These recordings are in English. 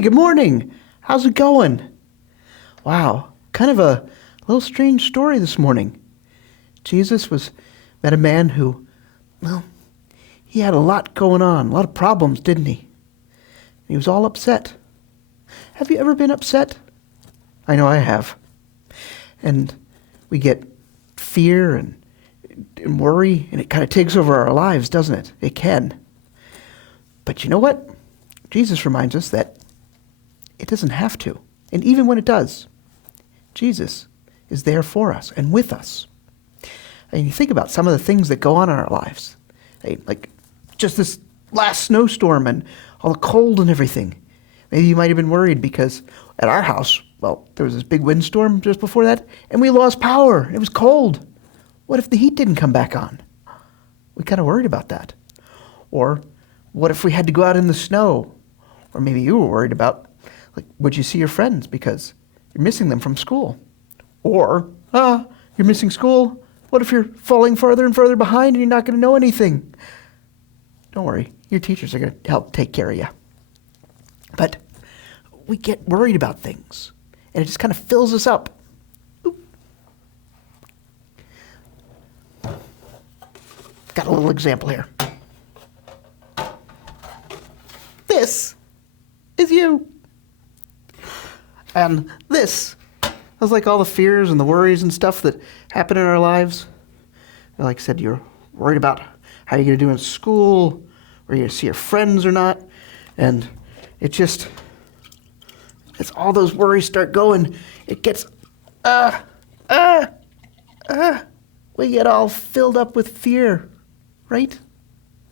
Hey, good morning. How's it going? Wow, kind of a little strange story this morning. Jesus met a man who, well, he had a lot going on, a lot of problems, didn't he? He was all upset. Have you ever been upset? I know I have. And we get fear and worry, and it kind of takes over our lives, doesn't it? It can. But you know what? Jesus reminds us that it doesn't have to. And even when it does, Jesus is there for us and with us. And you think about some of the things that go on in our lives. Like just this last snowstorm and all the cold and everything. Maybe you might have been worried because at our house, well, there was this big windstorm just before that, and we lost power. It was cold. What if the heat didn't come back on? We kind of worried about that. Or what if we had to go out in the snow? Or maybe you were worried about, would you see your friends because you're missing them from school? Or, you're missing school. What if you're falling further and further behind and you're not going to know anything? Don't worry, your teachers are going to help take care of you. But we get worried about things, and it just kind of fills us up. Got a little example here. This is you. And this is like all the fears and the worries and stuff that happen in our lives. Like I said, you're worried about how you're going to do in school, or you're going to see your friends or not. And it's all those worries start going. It gets, we get all filled up with fear, right?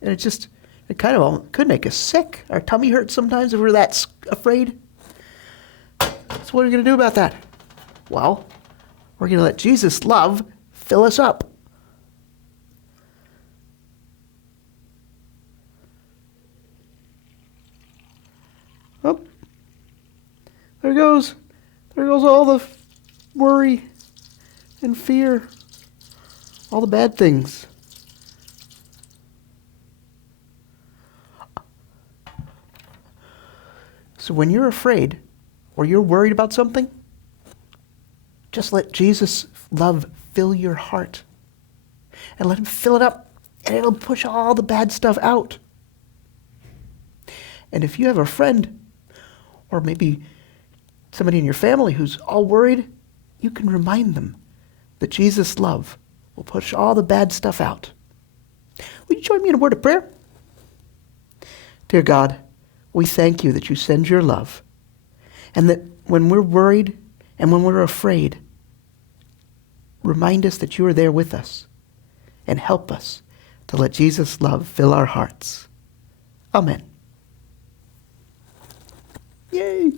And it kind of could make us sick. Our tummy hurts sometimes if we're that afraid. So what are we going to do about that? Well, we're going to let Jesus' love fill us up. Oh, there goes all the worry and fear, all the bad things. So when you're afraid or you're worried about something, just let Jesus' love fill your heart and let him fill it up, and it'll push all the bad stuff out. And if you have a friend or maybe somebody in your family who's all worried, you can remind them that Jesus' love will push all the bad stuff out. Will you join me in a word of prayer? Dear God, we thank you that you send your love, and that when we're worried and when we're afraid, remind us that you are there with us, and help us to let Jesus' love fill our hearts. Amen. Yay!